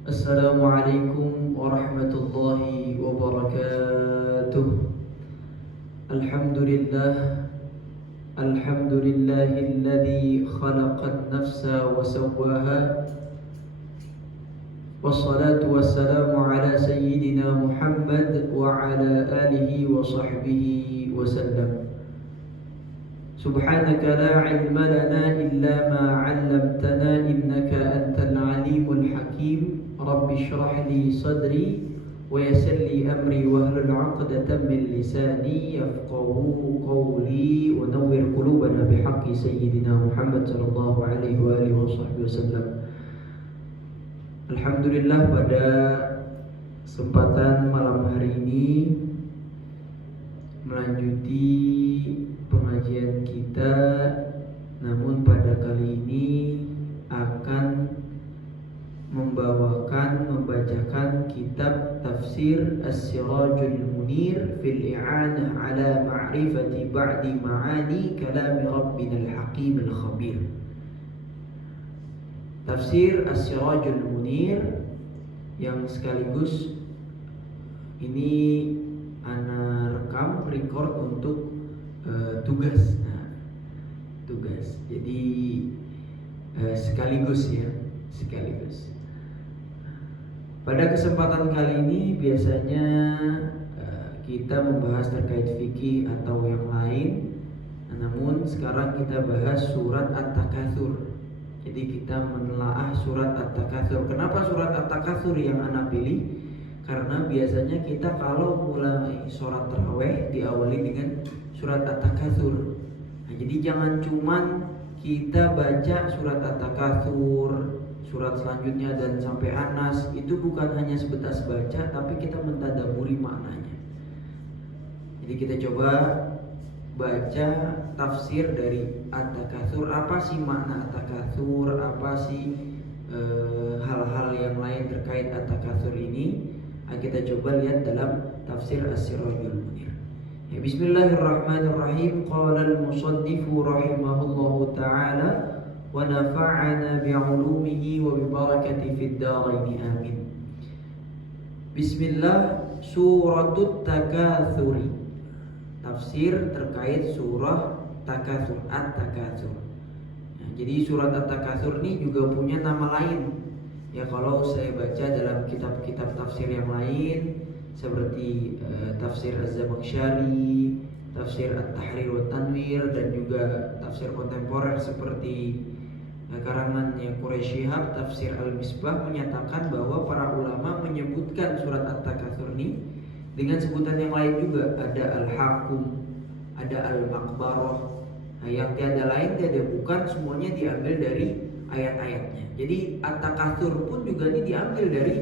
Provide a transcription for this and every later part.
Assalamualaikum warahmatullahi wabarakatuh. Alhamdulillah, alhamdulillahilladzi khalaqan nafsa wa sawwaha. Wassalatu wassalamu ala sayyidina Muhammad wa ala alihi wa sahbihi wa sallam. Subhanaka la ilma lana illa ma 'allamtana innaka antal alimul hakim. Rabbi shrah li sadri wa yassir li amri wahlul 'uqdatam min lisani yafqahu qawli wa nawwir qulubana bihaqqi sayyidina Muhammad sallallahu alaihi wa alihi wasallam. Alhamdulillah, pada kesempatan malam hari ini melanjuti pengajian kita, namun pada kali ini akan membacakan kitab Tafsir As-Sirajul Munir fil I'anah ala Ma'rifati Ba'di Ma'ani Kalami Rabbina Al-Hakim Al-Khabir. Tafsir As-Sirajul Munir yang sekaligus ini ana rekam record untuk tugas. Tugas. Jadi sekaligus. Pada kesempatan kali ini biasanya kita membahas terkait fikih atau yang lain. Namun sekarang kita bahas surat At-Takatsur. Jadi kita menelaah surat At-Takatsur. Kenapa surat At-Takatsur yang ana pilih? Karena biasanya kita kalau mulai sholat tarawih diawali dengan surat At-Takatsur. Nah, jadi jangan cuman kita baca surat At-Takatsur, surat selanjutnya dan sampai Anas, itu bukan hanya sebatas baca, tapi kita mentadaburi maknanya. Jadi kita coba baca tafsir dari At-Takatsur. Apa sih makna At-Takatsur? Apa sih hal-hal yang lain terkait At-Takatsur ini? Kita coba lihat dalam tafsir As-Sirajul Munir. Ya, bismillahirrahmanirrahim. Qala al-musannifu rahimahullahu ta'ala wa nafa'ana bi'ulumihi wa bibarakati fid dharain amin. Bismillah. Suratut Takatsuri. Tafsir terkait surah Takatsur, At-Takatsur. Nah, jadi surat At-Takatsur ini juga punya nama lain. Ya, kalau saya baca dalam kitab-kitab tafsir yang lain seperti tafsir Az-Zamakhsyari, tafsir At-Tahrir wa Tanwir, dan juga tafsir kontemporer seperti karangan yang Quraisy Shihab, tafsir Al-Misbah, menyatakan bahwa para ulama menyebutkan surat At-Takatsur ini dengan sebutan yang lain juga. Ada Al-Hakum, ada Al-Maqbarah. Nah, yang tiada lain tiada bukan, semuanya diambil dari ayat-ayatnya. Jadi At-Takatsur pun juga ini diambil dari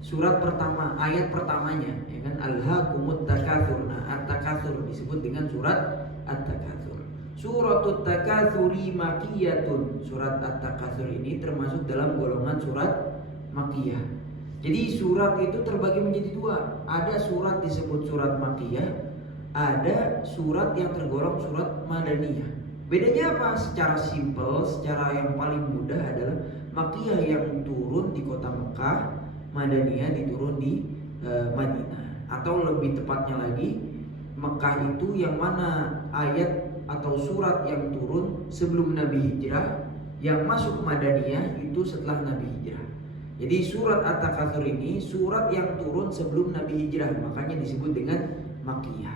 surat pertama, ayat pertamanya, ya kan? Alhaakumut takatsur. Nah, At-Takatsur disebut dengan surat At-Takatsur. Suratut Takatsuri Makkiyatun. Surat At-Takatsur ini termasuk dalam golongan surat Makkiyah. Jadi surat itu terbagi menjadi dua. Ada surat disebut surat Makkiyah, ada surat yang tergolong surat Madaniyah. Bedanya apa? Secara simpel, secara yang paling mudah adalah Makkiyah yang turun di kota Mekah, Madaniyah diturun di Madinah. Atau lebih tepatnya lagi, Mekah itu yang mana ayat atau surat yang turun sebelum Nabi hijrah, yang masuk Madaniyah itu setelah Nabi hijrah. Jadi surat At-Takatsur ini surat yang turun sebelum Nabi hijrah, makanya disebut dengan Makkiyah.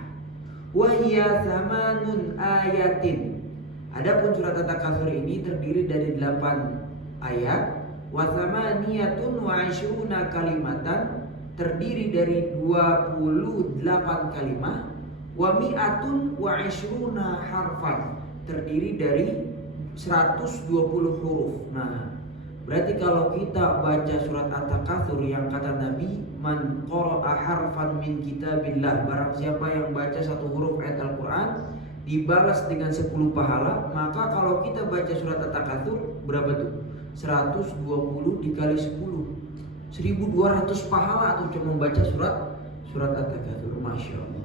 Wa hiya thamanun ayatin. Adapun surat At-Takatsur ini terdiri dari 8 ayat. Wa thamaniyatun wa 'ishruna kalimatan, terdiri dari 28 kalimat. Wa mi'atun wa 'ishruna harfan, terdiri dari 120 huruf. Nah, berarti kalau kita baca surat At-Takatsur yang kata Nabi, man qara'a harfan min kitabillah, barang siapa yang baca satu huruf ayat Al-Quran dibalas dengan 10 pahala. Maka kalau kita baca surat At-Takatsur, berapa tuh? 120 dikali 10, 1200 pahala atau cuma membaca surat At-Takatsur. Masya Allah.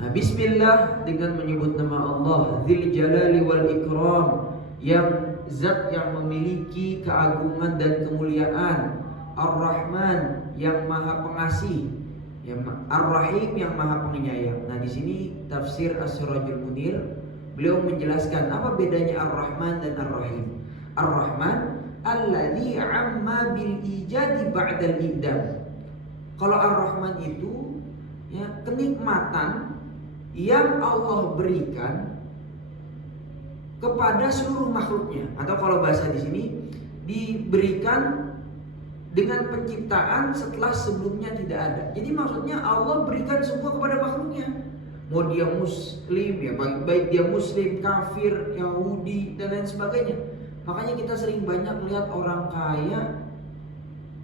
Nah, bismillah, dengan menyebut nama Allah Dzil Jalali wal Ikram, yang zat yang memiliki keagungan dan kemuliaan. Ar-Rahman yang Maha Pengasih, ya, Ar-Rahim yang Maha Penyayang. Nah, di sini tafsir As-Sirajul Munir beliau menjelaskan apa bedanya Ar-Rahman dan Ar-Rahim. Ar-Rahman alladzi amma bil ijadi ba'dal idam. Kalau Ar-Rahman itu ya kenikmatan yang Allah berikan kepada seluruh makhluknya, atau kalau bahasa di sini diberikan dengan penciptaan setelah sebelumnya tidak ada. Jadi maksudnya Allah berikan semua kepada makhluknya. Mau dia muslim ya, baik dia muslim, kafir, Yahudi dan lain sebagainya. Makanya kita sering banyak lihat orang kaya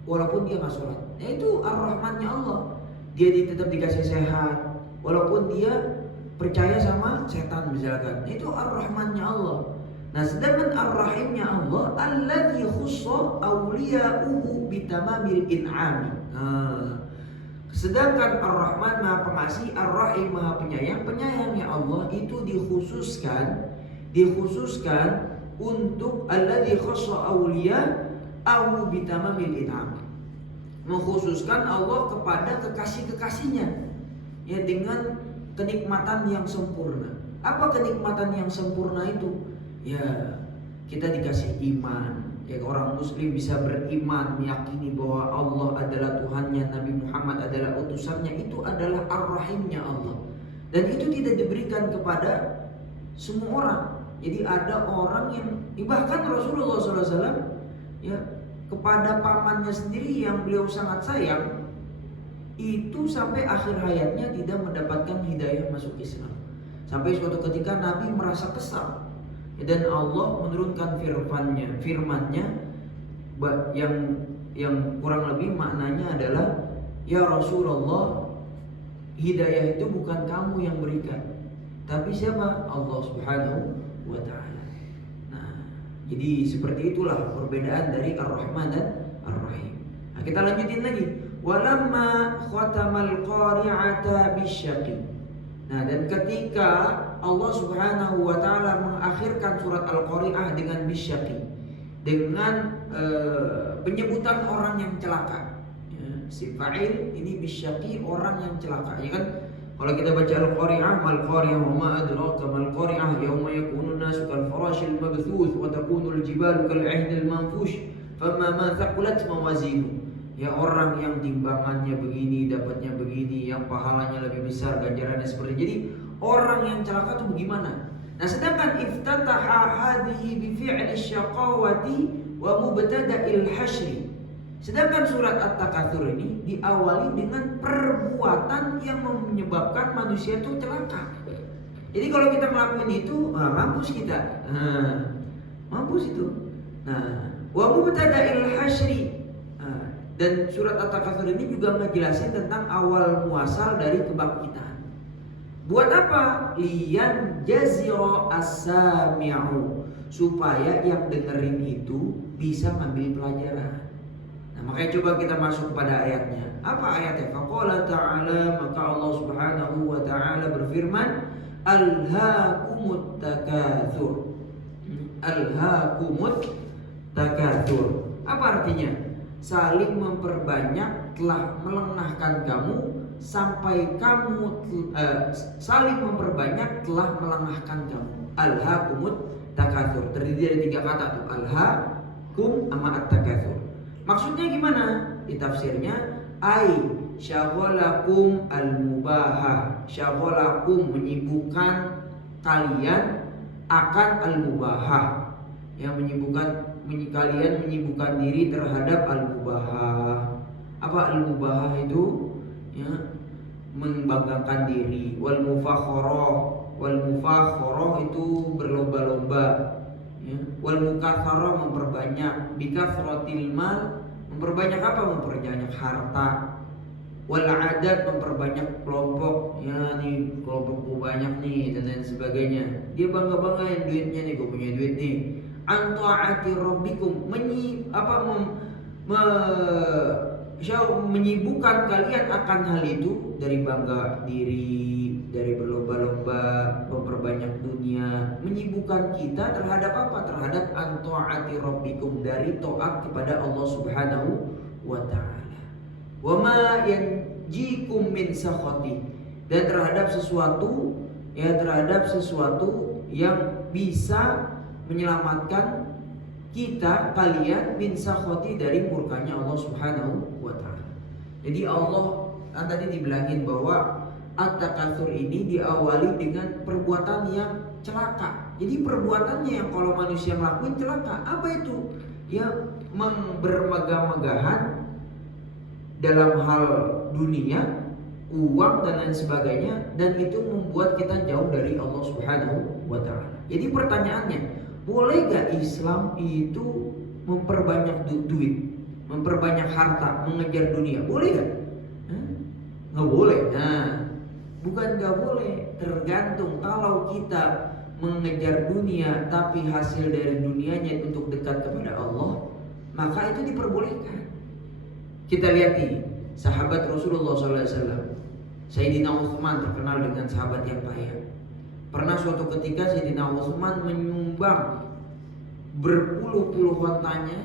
walaupun dia nggak sholat. Nah, itu Ar-Rahmannya Allah. Dia tetap dikasih sehat walaupun dia percaya sama setan misalkan. Itu Ar-Rahmannya Allah. Nah, sedangkan Ar-Rahimnya Allah alladzi khussa awliya'uhu bitamamil in'ami. Sedangkan Ar-Rahman Maha Pengasih, Ar-Rahim Maha Penyayang. Penyayangnya Allah itu dikhususkan untuk alladzi khussa awliya'uhu bitamamil in'ami. Mengkhususkan Allah kepada kekasih-kekasihnya ya dengan kenikmatan yang sempurna. Apa kenikmatan yang sempurna itu? Ya, kita dikasih iman. Ya, orang muslim bisa beriman, meyakini bahwa Allah adalah Tuhannya, Nabi Muhammad adalah utusannya. Itu adalah Ar-Rahimnya Allah. Dan itu tidak diberikan kepada semua orang. Jadi ada orang yang bahkan Rasulullah SAW ya kepada pamannya sendiri yang beliau sangat sayang, itu sampai akhir hayatnya tidak mendapatkan hidayah masuk Islam. Sampai suatu ketika Nabi merasa kesal. Dan Allah menurunkan firman-Nya yang kurang lebih maknanya adalah, ya Rasulullah, hidayah itu bukan kamu yang berikan, tapi siapa? Allah Subhanahu wa ta'ala. Nah, jadi seperti itulah perbedaan dari Ar-Rahman dan Ar-Rahim. Nah, kita lanjutin lagi. Walamma khatamal qari'ata bisyaqi. Nah, dan ketika Allah Subhanahu wa ta'ala mengakhirkan surat Al-Qari'ah dengan bisyaqi, dengan penyebutan orang yang celaka ya, si fa'il ini bisyaqi, orang yang celaka ya kan. Kalau kita baca Al-Qari'ah, mal qari'ah wa ma adraka mal qari'ah yauma yakunu an-nasu kal farashil mabthuth wa takunu al-jibalu kal 'ahnil manfush fama ma thaqulat mawazinu. Ya, orang yang timbangannya begini dapatnya begini, yang pahalanya lebih besar, ganjarannya seperti. Jadi orang yang celaka itu bagaimana? Nah, sedangkan iftataha hadhihi bi fi'li syaqawati wa mubtada'il hasyri. Sedangkan surat At-Takatsur ini diawali dengan perbuatan yang menyebabkan manusia itu celaka. Jadi kalau kita melakukan itu, mampus kita. Mampus itu. Nah, wa mubtada'il hasyri. Dan surat At-Takatsur ini juga ngejelasin tentang awal muasal dari kebangkitan. Buat apa? Liyan jazira as-sami'u, supaya yang dengerin itu bisa ngambil pelajaran. Nah, makanya coba kita masuk pada ayatnya. Apa ayatnya? Faqala ta'ala, maka Allah Subhanahu wa ta'ala berfirman, Alhaakumut takatsur. Alhaakumut takatsur. Apa artinya? Saling memperbanyak telah melengahkan kamu sampai kamu saling memperbanyak telah melengahkan kamu. Alhaakumut takatsur terdiri dari 3 kata tuh, alhaakum sama at-takatsur. Maksudnya gimana? Di tafsirnya ai syaghalakum al-mubahah. Syaghalakum menyibukkan kalian akan al-mubahah, yang kalian menyibukkan diri terhadap al-mubahah. Apa al-mubahah itu? Ya, membanggakan diri. Wal mufakharah itu berlomba-lomba. Ya. Wal mukatsarah memperbanyak. Bikatsratil mal, memperbanyak apa? Memperbanyak harta. Wal adat memperbanyak kelompok. Ya, nih kelompokku banyak nih dan lain sebagainya. Dia bangga-banggain duitnya nih, gue punya duit nih. An ta'ati rabbikum, menyibukkan kalian akan hal itu, dari bangga diri, dari berlomba-lomba, memperbanyak dunia, menyibukkan kita terhadap apa? Terhadap an ta'ati rabbikum, dari taat kepada Allah Subhanahu wa ta'ala. Wa ma yanjikum min sakhati, dan terhadap sesuatu yang bisa menyelamatkan kalian min sakhati, dari murkanya Allah Subhanahu wa taala. Jadi Allah kan tadi dibilangin bahwa at-takatsur ini diawali dengan perbuatan yang celaka. Jadi perbuatannya yang kalau manusia melakukan celaka, apa itu? Ya, bermegah-megahan dalam hal dunia, uang dan lain sebagainya, dan itu membuat kita jauh dari Allah Subhanahu wa taala. Jadi pertanyaannya, boleh gak Islam itu memperbanyak duit, memperbanyak harta, mengejar dunia? Boleh gak? Nggak boleh. Nah, bukan nggak boleh, tergantung. Kalau kita mengejar dunia tapi hasil dari dunianya untuk dekat kepada Allah, maka itu diperbolehkan. Kita lihat nih, sahabat Rasulullah SAW, Sayyidina Utsman terkenal dengan sahabat yang kaya. Pernah suatu ketika Sayyidina Utsman menyumbang berpuluh-puluh ontanya,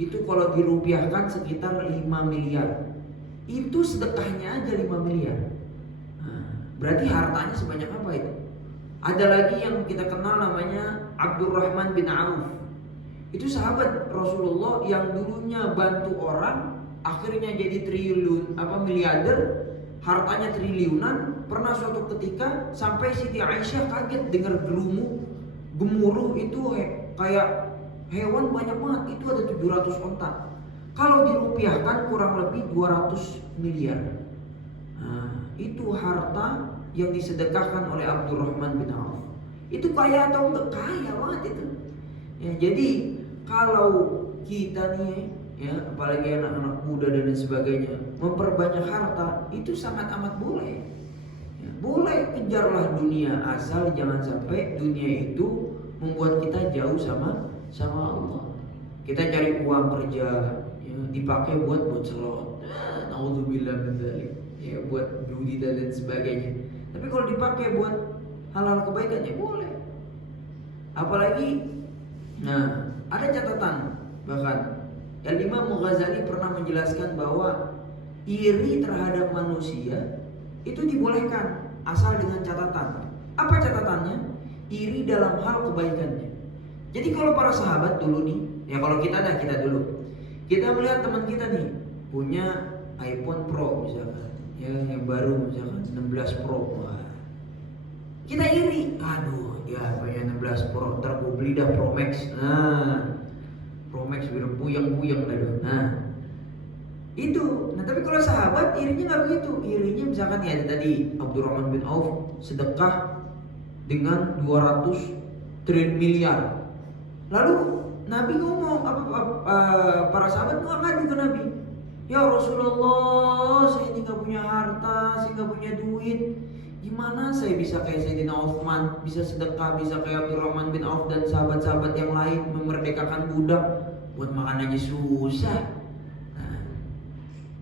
itu kalau dirupiahkan sekitar 5 miliar. Itu sedekahnya aja 5 miliar. Berarti hartanya sebanyak apa itu? Ada lagi yang kita kenal namanya Abdurrahman bin Auf. Itu sahabat Rasulullah yang dulunya bantu orang, akhirnya jadi miliarder, hartanya triliunan. Pernah suatu ketika sampai Siti Aisyah kaget dengar gemuruh itu kayak hewan banyak banget. Itu ada 700 onta. Kalau dirupiahkan kurang lebih 200 miliar. Itu harta yang disedekahkan oleh Abdurrahman bin Auf. Itu kaya atau enggak? Kaya banget itu. Ya, jadi kalau kita nih, ya, apalagi anak-anak muda dan lain sebagainya, memperbanyak harta, itu sangat amat boleh. Ya, boleh, kejarlah dunia, asal jangan sampai dunia itu membuat kita jauh sama Allah. Kita cari uang kerja, ya, dipakai buat slot. Naudzubillah min dzalik. Ya, buat judi dan lain sebagainya. Tapi kalau dipakai buat hal-hal kebaikan, ya boleh. Apalagi, ada catatan, bahkan Imam Ghazali pernah menjelaskan bahwa iri terhadap manusia itu dibolehkan, asal dengan catatan. Apa catatannya? Iri dalam hal kebaikannya. Jadi kalau para sahabat dulu nih, ya kalau kita dulu, kita melihat teman kita nih punya iPhone Pro misalkan, ya, yang baru misalkan 16 Pro. Wah, kita iri. Aduh, dia punya 16 Pro, ntar gue beli dah Pro Max. Pro Max biar buyang-buyang dah. Itu. Tapi kalau sahabat irinya nggak begitu. Irinya misalkan ya tadi Abdurrahman bin Auf sedekah dengan 200 miliar. Lalu Nabi ngomong, para sahabat ngadu ke Nabi. Ya Rasulullah, saya ini gak punya harta, saya gak punya duit. Gimana saya bisa kayak Sayyidina Utsman, bisa sedekah, bisa kayak Abdurrahman bin Auf dan sahabat-sahabat yang lain, memerdekakan budak, buat makan aja susah.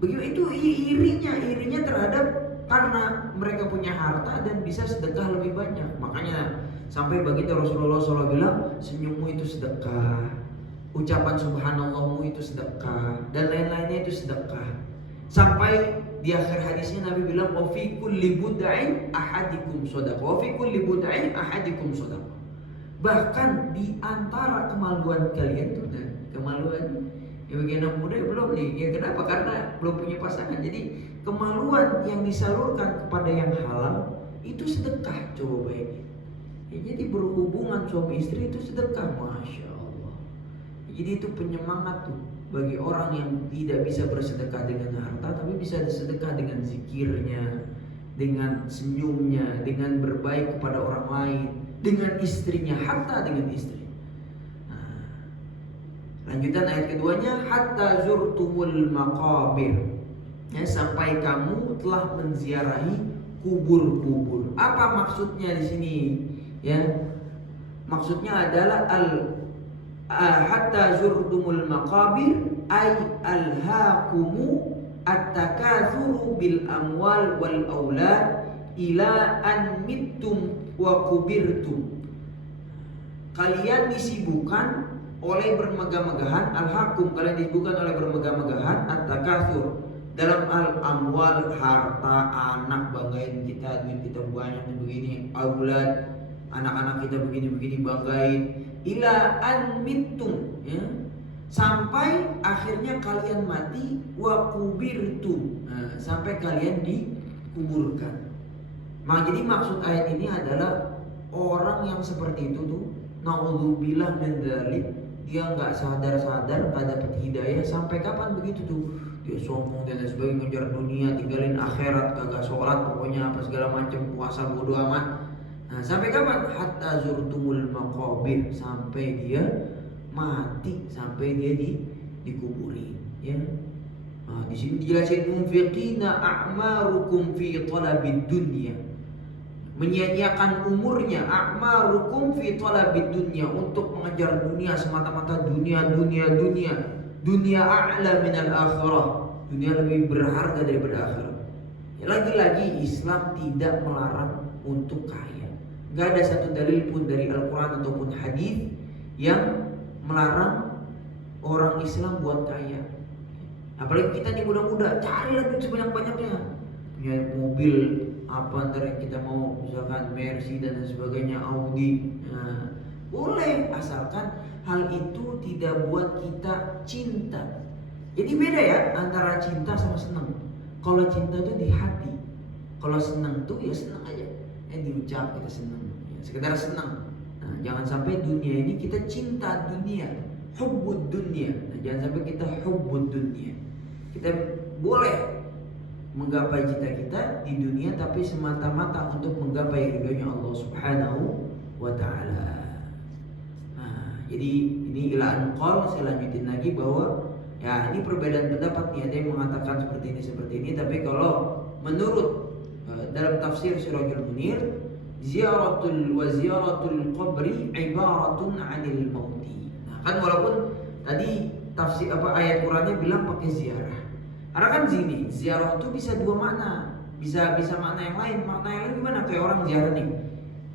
Begitu itu irinya terhadap, karena mereka punya harta dan bisa sedekah lebih banyak. Makanya sampai baginda Rasulullah SAW bilang, senyummu itu sedekah, ucapan subhanallahmu itu sedekah, dan lain-lainnya itu sedekah. Sampai di akhir hadisnya Nabi bilang, wa fi kulli bud'in ahadikum shadaqah, wa fi kulli bud'in ahadikum shadaqah. Bahkan di antara kemaluan kalian tuh, kemaluan ya bagi anak muda belum nih. Ya kenapa? Karena belum punya pasangan. Jadi kemaluan yang disalurkan kepada yang halal itu sedekah. Coba bayangin. Ya, jadi berhubungan suami istri itu sedekah, masya Allah. Jadi itu penyemangat tuh bagi orang yang tidak bisa bersedekah dengan harta, tapi bisa bersedekah dengan zikirnya, dengan senyumnya, dengan berbaik kepada orang lain, dengan istrinya, hatta dengan istri. Lanjutan ayat keduanya, hatta zurtumul maqabir, ya, sampai kamu telah menziarahi kubur-kubur. Apa maksudnya di sini? Ya, maksudnya adalah hatta zurtumul maqabir ay alhaakumu at-takatsuru bil amwal wal aulad ila an mittum wa kubirtum. Kalian disibukkan oleh bermegah-megahan, alhaakum, kalian disibukkan oleh bermegah-megahan, takatsur dalam amwal, harta, anak, banggain kita, duit kita banyak begini, aulad, anak-anak kita begini-begini banggain, ila an mittum, ya, sampai akhirnya kalian mati, wa kubirtum, sampai kalian dikuburkan. Nah, jadi maksud ayat ini adalah orang yang seperti itu tuh, naudzubillah min dzalik, dia nggak sadar-sadar nggak dapat hidayah. Sampai kapan begitu tuh? Dia sombong dan sebagainya, ngejar dunia, tinggalin akhirat, kagak sholat, pokoknya apa segala macam, puasa bodo amat. Nah, sampai kapan? Hatta zurtumul maqabir, sampai dia mati, sampai dia dikuburi, ya. Nah, di sini dijelasin munfiqina a'marukum fi talabid dunya, menyia-nyiakan umurnya, a'marukum fi talabid dunya, untuk mengejar dunia, semata-mata dunia, dunia a'la minal akhirah, dunia lebih berharga daripada akhirat. Lagi-lagi Islam tidak melarang untuk kaya. Gak ada satu dalil pun dari Al-Quran ataupun hadis yang melarang orang Islam buat kaya. Apalagi kita nih muda-muda, carilah duit sebanyak-banyaknya, punya mobil apa ntar yang kita mau, misalkan Mercy dan sebagainya, Audi. Nah, boleh, asalkan hal itu tidak buat kita cinta. Jadi beda ya antara cinta sama senang. Kalau cinta itu di hati, kalau senang tuh ya senang aja, diucap kita senang, ya, sekedar senang. Nah, jangan sampai dunia ini kita cinta dunia, hubbud dunia. Nah, jangan sampai kita hubbud dunia. Kita boleh menggapai cita kita di dunia, tapi semata-mata untuk menggapai ridhonya Allah Subhanahu wa Ta'ala. Nah, jadi ini ila anqal, saya lanjutin lagi bahwa ya ini perbedaan pendapat nih, ada yang mengatakan seperti ini, tapi kalau menurut dalam tafsir Sirajul Munir, ziyaratul qabri ibaratun 'anil mauti. Nah, kan walaupun tadi tafsir ayat Qur'annya bilang pakai ziarah. Karena kan sini ziarah itu bisa dua makna, bisa makna yang lain. Makna yang lain gimana? Kayak orang ziarah nih,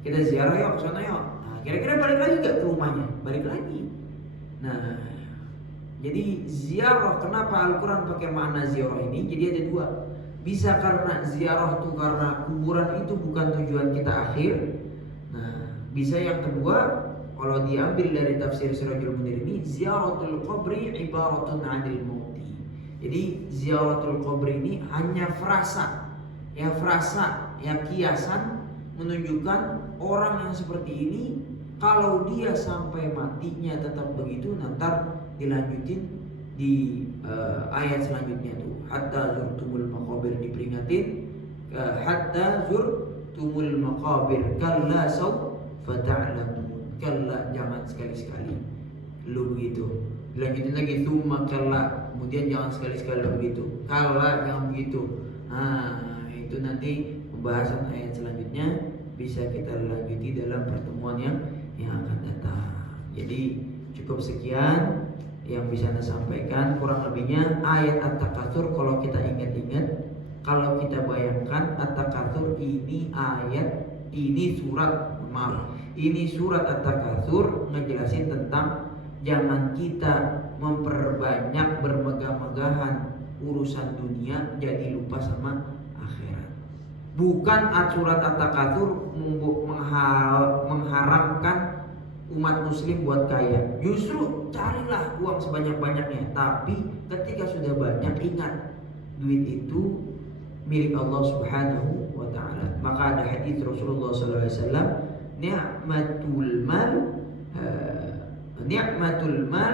kita ziarah yuk ke sana yuk. Nah, kira-kira balik lagi gak ke rumahnya? Balik lagi. Nah, jadi ziarah, kenapa Al-Quran pakai makna ziarah ini? Jadi ada dua. Bisa karena ziarah itu karena kuburan itu bukan tujuan kita akhir. Nah, bisa yang kedua, kalau diambil dari tafsir Sirajul Munir ini, ziyaratul qabri ibaratun 'anil mauti. Jadi ziyaratul qabri ini hanya frasa, ya kiasan menunjukkan orang yang seperti ini, kalau dia sampai matinya tetap begitu, nanti dilanjutin di ayat selanjutnya tuh, hatta zurtumul maqabir, diperingatin hatta zurtumul maqabir kalla sawfa ta'lamun, kalla, jangan sekali-sekali lu begitu. Dilanjutin lagi tsumma kalla, kemudian jangan sekali-sekali begitu, kalla, jangan begitu. Nah, itu nanti pembahasan ayat selanjutnya bisa kita lanjuti dalam pertemuan yang akan datang. Jadi cukup sekian yang bisa saya sampaikan, kurang lebihnya ayat At-Takatsur. Kalau kita ingat-ingat, kalau kita bayangkan At-Takatsur ini surat At-Takatsur ngejelasin tentang jangan kita memperbanyak bermegah-megahan urusan dunia jadi lupa sama akhirat. Bukan surat At-Takatsur mengharamkan umat muslim buat kaya. Justru carilah uang sebanyak-banyaknya, tapi ketika sudah banyak, ingat duit itu milik Allah Subhanahu wa Ta'ala. Maka ada hadis Rasulullah SAW, ni'matul mal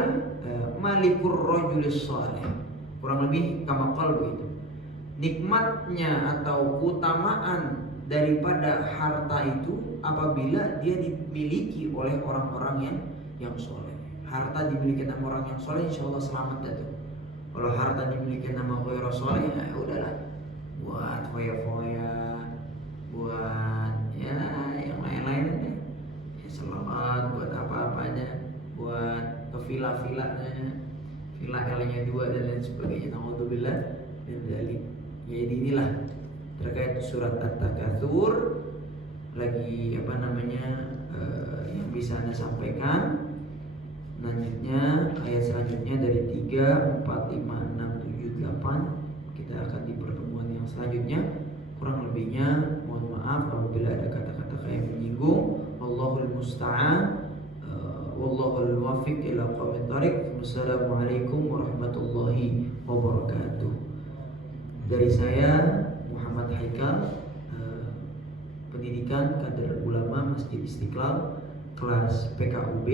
malikur rajulis salih. Kurang lebih kama qal begitu. Nikmatnya atau keutamaan daripada harta itu apabila dia dimiliki oleh orang-orang yang soleh. Harta dimiliki sama orang yang soleh, insya Allah selamat dah tuh. Kalau harta dimiliki nama ghairu soleh, ya udahlah, buat foya-foya, buat ya yang lain-lain ya, selamat, buat apa-apanya, buat ke villa-villanya, villa L-nya 2 dan lain sebagainya. Naudzubillah min dzalik. Jadi inilah terkait surat At-Takatsur lagi yang bisa Anda sampaikan. Selanjutnya ayat selanjutnya dari 3, 4, 5, 6, 7, 8 ikhwan. Kita akan di pertemuan yang selanjutnya. Kurang lebihnya mohon maaf apabila ada kata-kata yang menyinggung. Wallahul musta'an. Wallahul muwaffiq ila aqwamit thoriq. Wassalamualaikum warahmatullahi wabarakatuh. Dari saya Muhammad Haikal, pendidikan kader ulama Masjid Istiqlal, kelas PKUB.